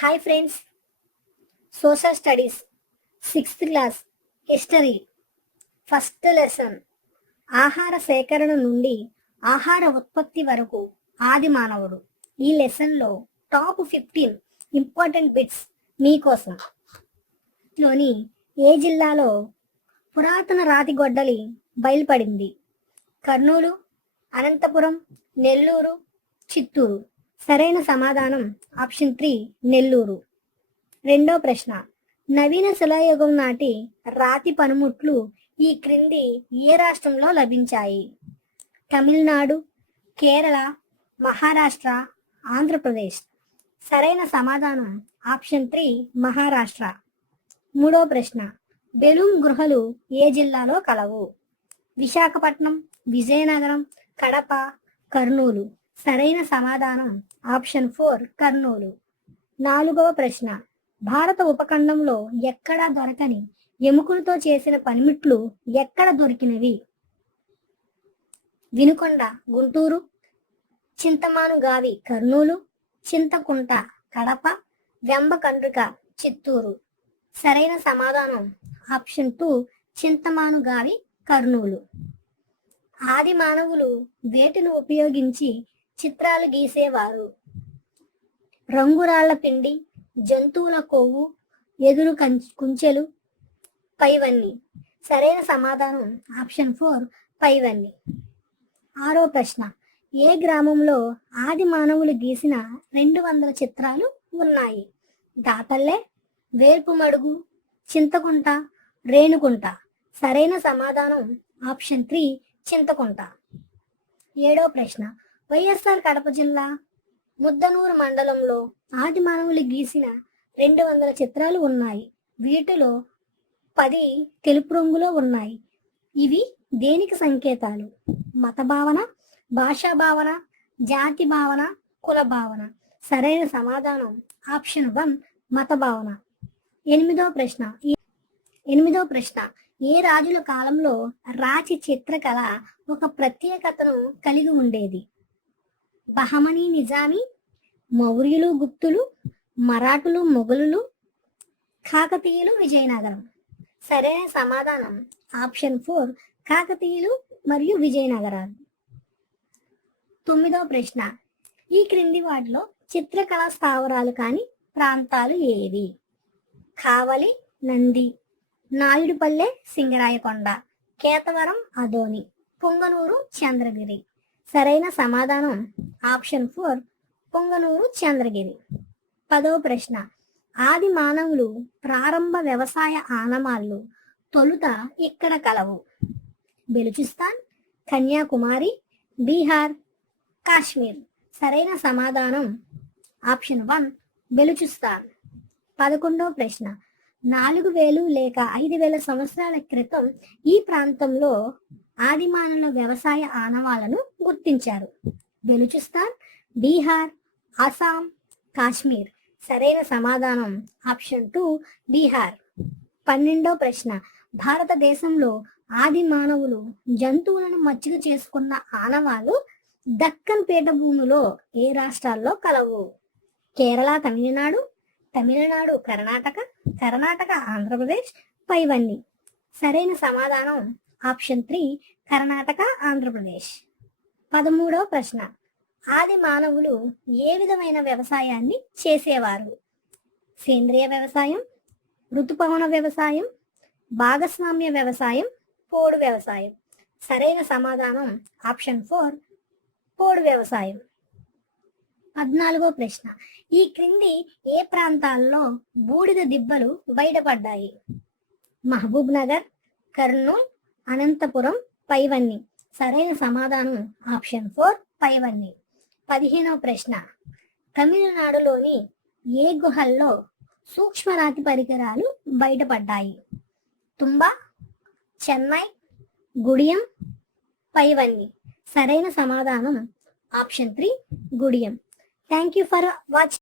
Hi friends, social studies 6th class history first lesson ఆహార సేకరణ నుండి ఆహార ఉత్పత్తి వరకు ఆది మానవుడు. ఈ లెసన్లో టాప్ 15 ఇంపార్టెంట్ బిట్స్ మీకోసం. లోని ఏ జిల్లాలో పురాతన రాతి గొడ్డలి బయలుపడింది? కర్నూలు, అనంతపురం, నెల్లూరు, చిత్తూరు. సరైన సమాధానం ఆప్షన్ 3 నెల్లూరు. రెండో ప్రశ్న, నవీన శిలాయుగం నాటి రాతి పనిముట్లు ఈ క్రింది ఏ రాష్ట్రంలో లభించాయి? తమిళనాడు, కేరళ, మహారాష్ట్ర, ఆంధ్రప్రదేశ్. సరైన సమాధానం ఆప్షన్ 3 మహారాష్ట్ర. మూడో ప్రశ్న, బెలూమ్ గృహలు ఏ జిల్లాలో కలవు? విశాఖపట్నం, విజయనగరం, కడప, కర్నూలు. సరైన సమాధానం ఆప్షన్ 4 కర్నూలు. నాలుగవ ప్రశ్న, భారత ఉపఖండంలో ఎక్కడా దొరకని ఎముకలతో చేసిన పనిముట్లు ఎక్కడ దొరికినవి? వినుకొండ, గుంటూరు, చింతమానుగావి, కర్నూలు, చింతకుంట, కడప, వెంబకండ్రిక, చిత్తూరు. సరైన సమాధానం ఆప్షన్ 2 చింతమానుగావి, కర్నూలు. ఆది మానవులు వేటిని ఉపయోగించి చిత్రాలు గీసేవారు? రంగురాళ్ల పిండి, జంతువుల కొవ్వు, ఎదురు కుంచెలు, పైవన్నీ. సరైన సమాధానం ఆప్షన్ 4 పైవన్నీ. ఆరో ప్రశ్న, ఏ గ్రామంలో ఆది మానవులు గీసిన 200 చిత్రాలు ఉన్నాయి? దాతల్లే, వేల్పుమడుగు, చింతకుంట, రేణుకుంట. సరైన సమాధానం ఆప్షన్ 3 చింతకుంట. ఏడో ప్రశ్న, వైఎస్ఆర్ కడప జిల్లా ముద్దనూరు మండలంలో ఆది మానవులు గీసిన 200 చిత్రాలు ఉన్నాయి. వీటిలో 10 తెలుపు రంగులో ఉన్నాయి. ఇవి దేనికి సంకేతాలు? మత భావన, భాషా భావన, జాతి భావన, కుల భావన. సరైన సమాధానం ఆప్షన్ 1 మత భావన. ఎనిమిదో ప్రశ్న, ఏ రాజుల కాలంలో రాతి చిత్రకళ ఒక ప్రత్యేకతను కలిగి ఉండేది? బహమనీ, నిజామీ, మౌర్యులు, గుప్తులు, మరాఠులు, మొఘలులు, కాకతీయులు, విజయనగరం. సరైన సమాధానం ఆప్షన్ 4 కాకతీయులు మరియు విజయనగరాలు. 9వ ప్రశ్న, ఈ క్రింది వాటిలో చిత్రకళా స్థావరాలు కాని ప్రాంతాలు ఏవి? కావలి, నంది, నాయుడుపల్లె, సింగరాయకొండ, కేతవరం, అదోని, పొంగనూరు, చంద్రగిరి. సరైన సమాధానం ఆప్షన్ 4 పొంగనూరు, చంద్రగిరి. 10వ ప్రశ్న, ఆది మానవులు ప్రారంభ వ్యవసాయ ఆనవాళ్లు తొలుత ఇక్కడ కలవు? బెలుచిస్తాన్, కన్యాకుమారి, బీహార్, కాశ్మీర్. సరైన సమాధానం ఆప్షన్ 1 బెలుచిస్తాన్. 11వ ప్రశ్న, 4000 లేక 5000 సంవత్సరాల క్రితం ఈ ప్రాంతంలో ఆదిమానవుల వ్యవసాయ ఆనవాళ్లను గుర్తించారు? బెలుచిస్తాన్, బీహార్, అస్సాం, కాశ్మీర్. సరైన సమాధానం ఆప్షన్ 2 బీహార్. 12వ ప్రశ్న, భారతదేశంలో ఆది మానవులు జంతువులను మచ్చిక చేసుకున్న ఆనవాళ్లు దక్కన్ పీఠభూమిలో ఏ రాష్ట్రాల్లో కలవు? కేరళ, తమిళనాడు, తమిళనాడు, కర్ణాటక, ఆంధ్రప్రదేశ్, పైవన్నీ. సరైన సమాధానం ఆప్షన్ 3 కర్ణాటక, ఆంధ్రప్రదేశ్. 13వ ప్రశ్న, ఆది మానవులు ఏ విధమైన వ్యవసాయాన్ని చేసేవారు? సేంద్రియ వ్యవసాయం, ఋతుపవన వ్యవసాయం, భాగస్వామ్య వ్యవసాయం, పోడు వ్యవసాయం. సరైన సమాధానం ఆప్షన్ 4 పోడు వ్యవసాయం. 14వ ప్రశ్న, ఈ క్రింది ఏ ప్రాంతాల్లో బూడిద దిబ్బలు బయటపడ్డాయి? మహబూబ్ నగర్, కర్నూల్, అనంతపురం, పైవన్నీ. సరైన సమాధానం ఆప్షన్ 4 పైవన్నీ. 15వ ప్రశ్న, తమిళనాడులోని ఏ గుహల్లో సూక్ష్మరాతి పరికరాలు బయటపడ్డాయి? తుంబా, చెన్నై, గుడియం, పైవన్నీ. సరైన సమాధానం ఆప్షన్ 3 గుడియం. Thank you for watching.